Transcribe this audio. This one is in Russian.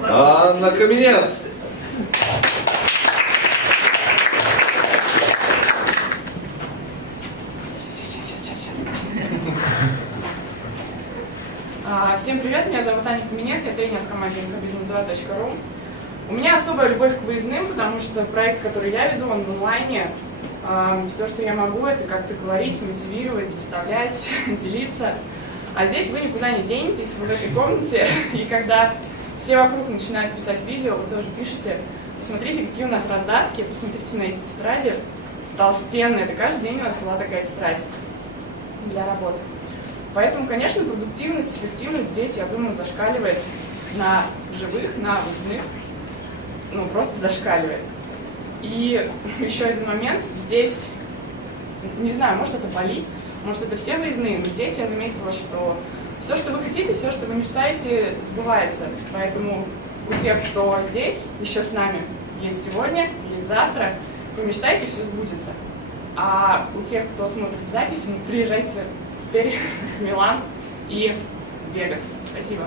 Анна Каменец. Всем привет, меня зовут Аня Каменец, я тренер в команде infobusiness2.ru. У меня особая любовь к выездным, потому что проект, который я веду, он в онлайне. Все, что я могу, это как-то говорить, мотивировать, заставлять, делиться. А здесь вы никуда не денетесь, вы в этой комнате, и когда все вокруг начинают писать видео, вы тоже пишете. Посмотрите, какие у нас раздатки, посмотрите на эти тетради толстенные. Это каждый день у нас была такая тетрадь для работы. Поэтому, конечно, продуктивность, эффективность здесь, я думаю, зашкаливает на живых, на выездных, ну, просто зашкаливает. И еще один момент, здесь, не знаю, может это Бали, может это все выездные, но здесь я заметила, что все, что вы хотите, все, что вы мечтаете, сбывается. Поэтому у тех, кто здесь, еще с нами, есть сегодня, есть завтра, вы мечтаете, все сбудется. А у тех, кто смотрит запись, приезжайте теперь в Милан и Вегас. Спасибо.